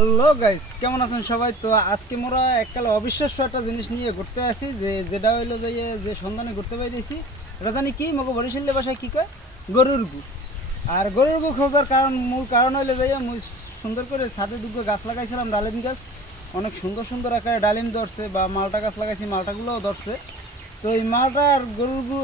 Hello guys, কেমন আছেন সবাই? তো আজকে মোরা এককালে অবিশ্বাস্য একটা জিনিস নিয়ে ঘুরতে আসি, যেটা হইলো যে সন্ধানে ঘুরতে পাইছি। এটা জানি কি মগো বরিশালের ভাষায় কি কয়, গরুর গু। আর গরুর গু খোঁজার মূল কারণ হইলো মুই সুন্দর করে ছাদে দুটো গাছ লাগাইছিলাম, ডালিম গাছ। অনেক সুন্দর সুন্দর আকারে ডালিম ধরছে, বা মালটা গাছ লাগাইছি, মালটাগুলোও ধরছে। তো এই মালটা আর গরুর গু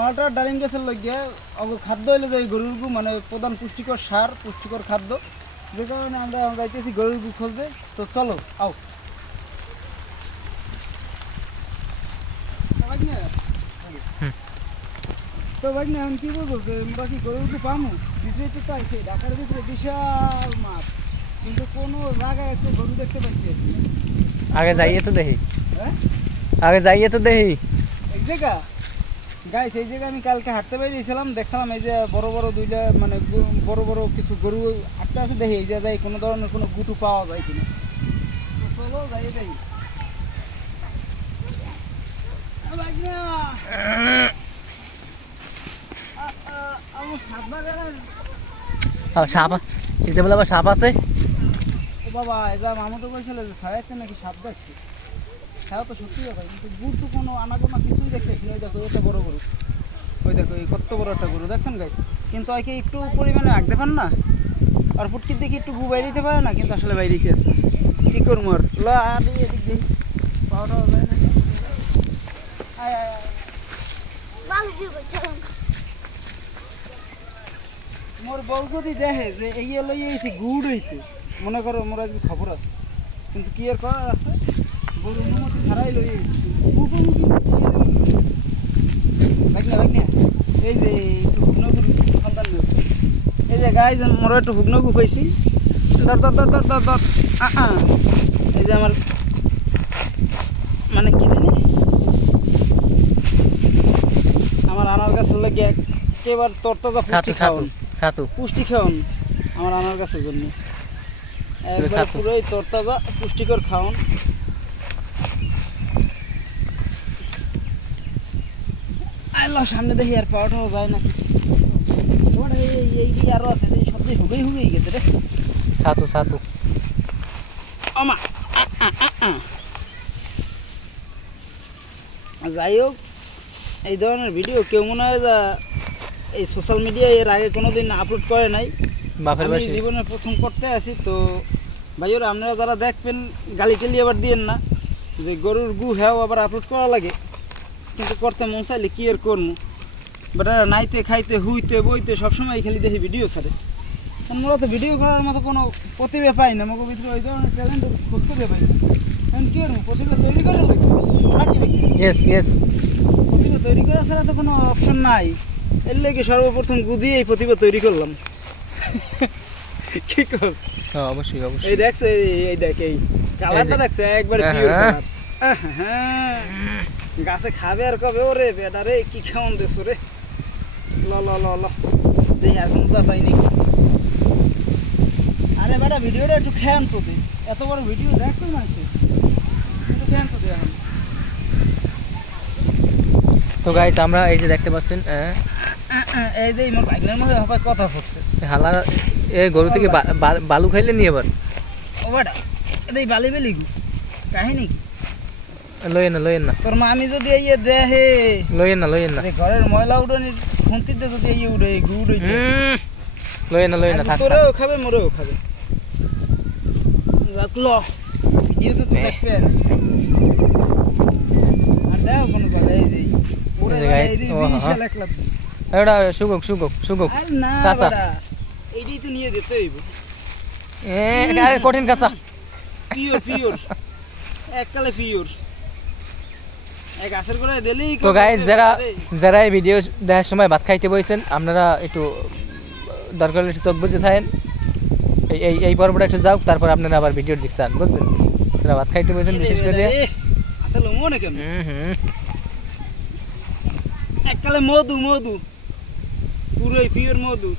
মালটার ডালিম গাছের লইগে খাদ্য হইলো যে গরুর গু, মানে প্রধান পুষ্টিকর সার, পুষ্টিকর খাদ্য। যে কারণে আমরা যাইতেছি গরুর গু খুঁজতে। তো চলো আও। তো ভাই না আমি কি বলবো, যে আমরা কি গরুর গু পামু? ভিতরে তো পাইছে ঢাকার ভিতরে বিশাল মাছ, কিন্তু কোনো জায়গায় একটু গরু দেখতে পাচ্ছি না। আগে যাইয়ে তো দেখি, হ্যাঁ আগে যাইয়ে তো দেখি। এক জায়গা গাইস, এই জায়গায় আমি কালকে হাঁটতে বেরিয়েছিলাম, দেখছিলাম এই যে বড় বড় দুইটা, মানে বড় বড় কিছু গরু হাঁটতে আছে। দেখি এই জায়গায় কোনো ধরনের কোনো গুটু পাওয়া যায় কিনা। তো চলো যাই যাই। সাপ ইসে বলে আবার সাপ আছে। ও বাবা, এটা মামা তো বলছিল যে সায়াতে নাকি সাপ দেখছে। সায়া তো সত্যি কথা, কিন্তু গুড় তো কোনো আনাগোনা কিছুই দেখতেছি না। ওই দেখো এটা বড় গরু, ওই দেখো এই কত বড় একটা গরু দেখছেন গাই। কিন্তু আগে একটু পরিমাণে আগ দেখান না, আর ফুটকির দেখি একটু গু বাইরে দিতে পারে না, কিন্তু আসলে বাইরে কি আসবে, কী করবো আর। ল আদি এদিক দিয়ে পাওয়াটাও যায় না। আয় আয় আয়। মোর বউ যদি দেখে যে এই লই এসে গুড় হইতে, মনে করো মোর আজকে খবর আছে, কিন্তু কি আর করার আছে, গরু অনুমতি ছাড়াই লই এসেছি। এই যে একটু হুগনো সন্তান, এই যে গাই যে মোর একটু হুগনো গু পাইছি। ধর ধর ধর ধর ধর ধর। এই যে আমার মানে কি জানি, আমার আনার গাছের লাগে একেবারে তরতাজা পুষ্টি খাওয়ান, ছাতু পুষ্টি খাওয়ান আমার আনার গাছের জন্য। একবার পুরোই তরতাজা পুষ্টিকর খাওয়ান। আল্লাহ, সামনে দেখি আর পাওয়াটাও যায় না। এই আরো আছে, সবচেয়ে হুগেই গেছে রে। ছাতু ছাতু আমা যাই হোক, এই ধরনের ভিডিও কেউ মনে হয় যা এই সোশ্যাল মিডিয়ায় এর আগে কোনো দিন আপলোড করে নাই। বাপের আমি বাসি জীবনে প্রথম করতে আসি। তো ভাইয়েরা আপনারা যারা দেখবেন, গালি টেলি আবার দিয়েন না যে গরুর গু হ্যাঁ আবার আপলোড করা লাগে, কিন্তু করতে মন চাইলে কি আর করবো। বাট নাইতে খাইতে হুইতে বইতে সবসময় খালি দেখি ভিডিও ছাড়ে। আমরা তো ভিডিও করার মতো কোনো প্রতিভা পাই না, আমাকে ভিতরে ওই ধরনের ট্যালেন্ট খোঁজ করে পাই না। এখন কী করবো, প্রতিভা তৈরি করে লাগবে নাকি ভাই? Yes yes. প্রতিভা তৈরি করা ছাড়া তো কোনো অপশন নাই। এর লেগে সর্বপ্রথম গু দিয়ে এই প্রতিভা তৈরি করলাম। কি কস? হ্যাঁ অবশ্যই অবশ্যই। এই দেখছো, এই দেখ, এই কালারটা দেখছো, একবার পিওর কালার। হ্যাঁ, গাছে খাবে আর কবে ওরে বেটা রে, কি খাওয়ান দেছো রে। ল ল ল ল দেখি আর কোনো চা পাইনি। আরে বেটা, ভিডিওটা একটু খেয়ান তো দে, এত বড় ভিডিও দেখতো না, একটু খেয়ান তো দে এখন। তো গাইস আমরা এই যে দেখতে পাচ্ছেন এই যে আমার ভাগ্নের মধ্যে হবে কথা ফুটছে। হালা এই গরু থেকে বালু খাইলে নিয়ে এবার ও বেটা, এটা বালি বেলি কাহিনী কি? লইয়েন না তোর মা আমি যদি এই দেহে লইয়েন না ঘরের ময়লা উড়ানির খুন্তিতে যদি এই উড়ে গুড় লইয়েন না থাক। তোরেও খাবে, মোরেও খাবে। ল ভিডিও তো দেখবে আর দেখো কোনো কথা। এই যে উড়ে এই যে বিশাল এক লাখ। এটা সুগক আর না কাঁচা। বেটা, এইটাই তো নিয়ে দিতে হইব। আরে কঠিন কাঁচা। পিওর এককালে পিওর। এক গাছের গোড়ায় দিলেই। তো গাইস যারা এই ভিডিও দেখার সময় ভাত খাইতে বসেছেন, আপনারা একটু দরকার হলে একটু চোখ বুঝে থাকেন। এই পর্বটা একটু যাও, তারপর আপনারা আবার ভিডিও দেখছেন, বুঝছেন? যারা ভাত খাইতে বসেছেন বিশেষ করে এককালে মধু পুরোই পিওর মধু।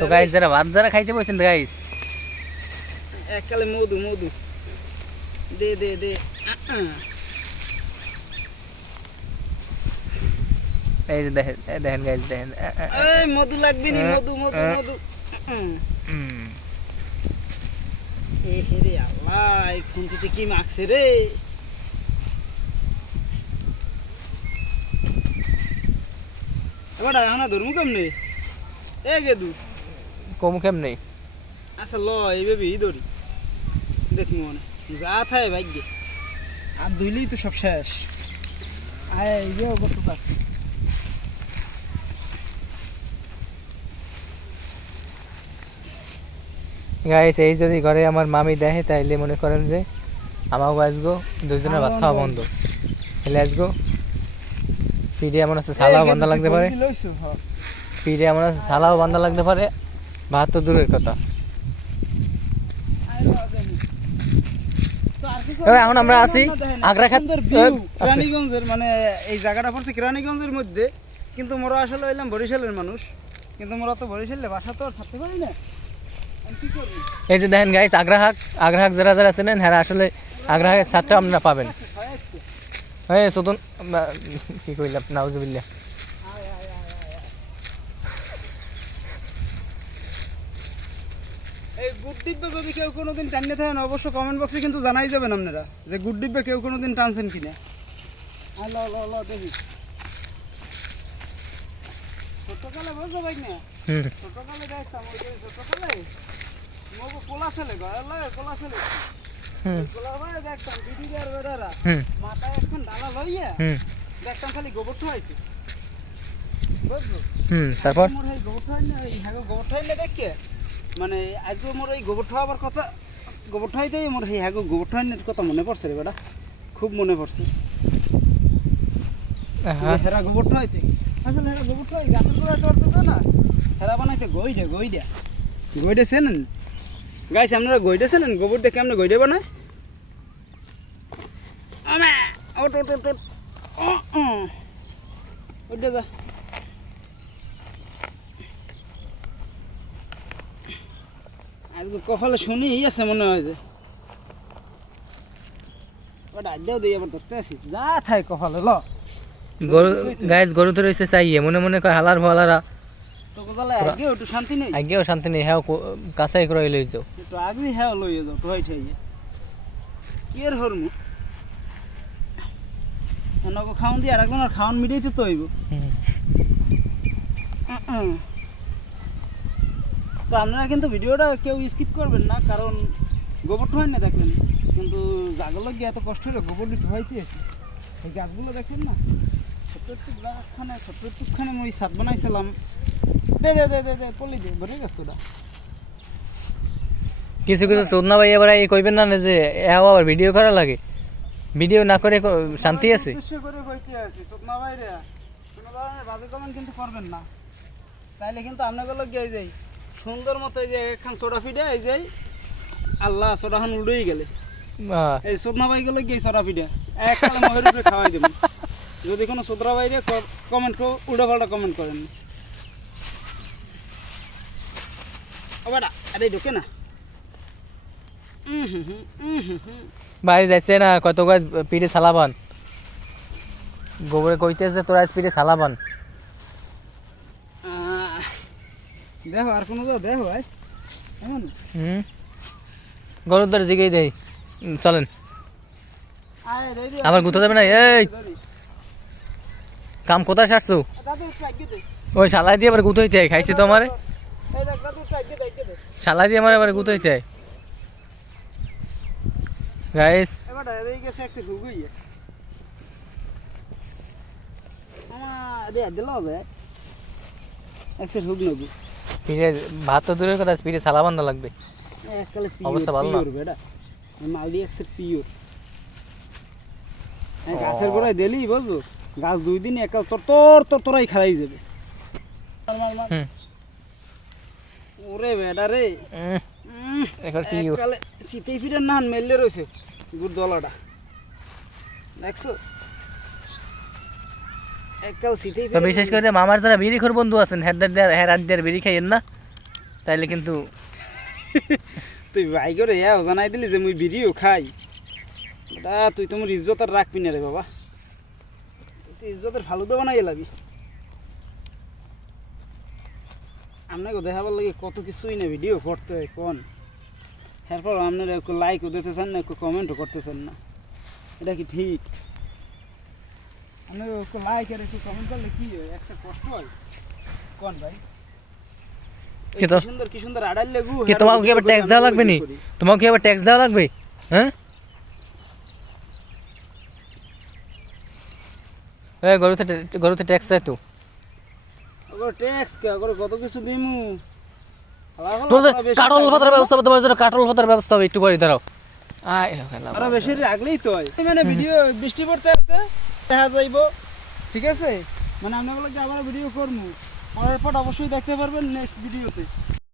তো গাইস যারা খাইতে বসেছেন গাইস, এককালে মধু দে এই যে দেখেন গাইস, দেখেন এই মধু লাগবে নি, মধু এ হে রে আল্লাহ, এই খুন্তিতে কি মাখছে রে? এবার এখন ধরমু কেমনে? এ গেদু, কম কেমনে? আচ্ছা ল এইভাবে ধরি, দেখি মনে যা থাকে ভাগ্যে। আর ধুইলেই তো সব শেষ। আয় এই যে কতটা গাইস, এই যদি ঘরে আমার মামি দেখে তাইলে মনে করেন যে আমাকে আসবো, দুইজনের ভাত খাওয়া বন্ধ। তাহলে আসবো পিঠে এমন আছে সালাও বান্ধা লাগতে পারে, পিঠে এমন আছে সালাও বান্ধা লাগতে পারে, ভাত তো দূরের কথা। এবার এখন আমরা আছি আগ্রাখাত রানীগঞ্জের, মানে এই জায়গাটা পড়ছে রানীগঞ্জের মধ্যে, কিন্তু মোরা আসলে হইলাম বরিশালের মানুষ, কিন্তু মোরা তো বরিশালে বাসা তো আর থাকতে পারি না। আমি কি করবি? এই যে দেখেন গাইস, আগ্রাহাক যারা যারা চেনেন হ্যাঁ, আসলে আগ্রাহাকের ছাত্র আপনারা পাবেন। হ্যাঁ চতুন কি কইলাম, নাউজুবিল্লাহ। এই গুড ডিব্বে যদি কেউ কোনোদিন টানিয়ে থাকেন অবশ্য কমেন্ট বক্সে কিন্তু জানাই যাবেন আপনারা যে গুড ডিব্বে কেউ কোনোদিন টানছেন কিনা। ল ল ল দেখি ছোটকালে বুঝছো ভাই না, ছোটকালে দেখতাম ওই যে ছোটকালে মগো কোলা ছেলে কোলা ছেলে কোলা ভাই দেখতাম ভিডিওর বেড়ারা মাথায় এখন ডালা লইয়া দেখতাম খালি গোবর ঠোয়াইছে, বুঝলো? তারপর মোর এই গোবর ঠোয়াই না, এই হাগো গোবর ঠোয়াই না দেখে মানে আজকে মোর এই গোবর ঠোয়াবার কথা, গোবর ঠোয়াইতেই মোর এই হাগো গোবর ঠোয়াইনের কথা মনে পড়ছে রে বেটা, খুব মনে পড়ছে। হেরা গোবর ঠোয়াইতে আসলে হেরা গোবর ঠোয়াই গাছের গোড়ায় করতে না, হেরা বানাইতে গইডা চেনেন গাইছে? আপনারা গইডা চেনেন? গোবর দিয়ে কেমনে গইডা বানায়? আমা ওট ওট ওট ওট ওইটা যা আজকে কপালে শুনি আছে মনে হয় যে ওটা আড্ডাও দিয়ে আবার ধরতে আসি, যা থাই কপালে ল। গরু গাইস, গরু তো রয়েছে চাইয়ে, মনে মনে কয় হালার ভালারা তো কোথালে আগে একটু শান্তি নেই, আগেও শান্তি নেই। হ্যাঁ কাঁচাই করে লই যাও, একটু আগে হ্যাঁ লইয়ে যাও টোয়াই ঠাইয়ে কি এর হরমু অন্যকে খাওয়ান দিয়ে আর একজনের খাওয়ান মিটাইতে তো হইব। তো আপনারা কিন্তু ভিডিওটা কেউ স্কিপ করবেন না, কারণ গোবর ঠোয়াই না দেখলেন, কিন্তু জাগলো গিয়ে এত কষ্ট হলে গোবর ঠোয়াইতে আছে। এই গাছগুলো দেখলেন না, ছোট্ট একটুখানে ওই ছাদ বানাইছিলাম, দে দে দে দে দে পলি দে ভরে গেছ তোটা। কিছু কিছু চোদনা ভাই এবার এই কইবেন না যে এও আবার ভিডিও করা লাগে, ভিডিও না করে শান্তি আছে? উদ্দেশ্য করে কইতে আছি চোদনা ভাইরে, কোনো ধরনের বাজে কমেন্ট কিন্তু করবেন না, তাইলে কিন্তু আপনাগুলো গিয়ে যাই সুন্দর মতো এই যে একখান সোডা ফিডে এই যে আল্লাহ সোডাখান উড়েই গেলে এই চোদনা ভাইগুলো গিয়ে সোডা ফিডে এক মহের উপরে খাওয়াই দেবেন। যদি কোনো চোদরা বাইরে কমেন্ট উল্টা পাল্টা কমেন্ট করেন বেটা, আরে ঢোকে না বাইরে যাচ্ছে না, কত গাছ পিঠে সালাবান, গোবরে কইতেছে তোরা আজ পিঠে সালাবান। দেখো আর কোনো দেখো ভাই এমন গরুর দ্বারা জিগেই দেয়, চলেন আবার গুতো যাবে না। এই কাম কোথায় সারছো? ওই শালাই দিয়ে আবার গুতো হইতে খাইছি তো আমারে, শালাই দিয়ে আমার আবার গুতো হইতে গাইস। পিঠে ভাত তো দূরের কথা, পিঠে সালা বান্ধা লাগবে, অবস্থা ভালো না। গাছের গোড়ায় দিলি বুঝলো, গাছ 2 দিন একা তোর তোরাই খারাই যাবে। ওরে বেডা রে, শীতেই ফিরে নান মেললে রয়েছে গুড় দলাটা দেখছো, এককাল শীতেই। তো বিশেষ করে মামার যারা বিড়িখোর বন্ধু আছেন, হেরাদের বিড়ি খাইয়েন না, তাইলে কিন্তু তুই ভাই করে জানাই দিলি যে মুই বিড়িও খাই, ওটা তুই তোমার ইজ্জত আর রাখবি না রে বাবা, তুই ইজ্জতের ফালুদা বানাই এলাবি। আপনাকে দেখাবার লাগে কত কিছুই না ভিডিও করতে হয় কোন এরপর আপনারা একটু লাইকও দিতে চান না একটু কমেন্টও করতেছেন না এটা কি ঠিক আপনারা একটু লাইক আর একটু কমেন্ট করলে কি হয় একটা কষ্ট হয় কোন ভাই কি তো? কি সুন্দর আড়াই লেগু কি তোমাকে কি আবার ট্যাক্স দেওয়া লাগবে নি তোমাকে কি আবার ট্যাক্স দেওয়া লাগবে হ্যাঁ এ গরুতে ট্যাক্স চাই তো ওগো ট্যাক্স কে ওগো কত কিছু দিমু কাটল ভাতার ব্যবস্থা হবে তোমার জন্য কাটল ভাতার ব্যবস্থা হবে একটু পরে দাঁড়াও আয় খেলা আরো বেশি রাখলেই তো হয় মানে ভিডিও বৃষ্টি পড়তে আছে দেখা যাইব ঠিক আছে মানে আমরা বলে যে আবার ভিডিও করবো পরের পর অবশ্যই দেখতে পারবেন নেক্সট ভিডিওতে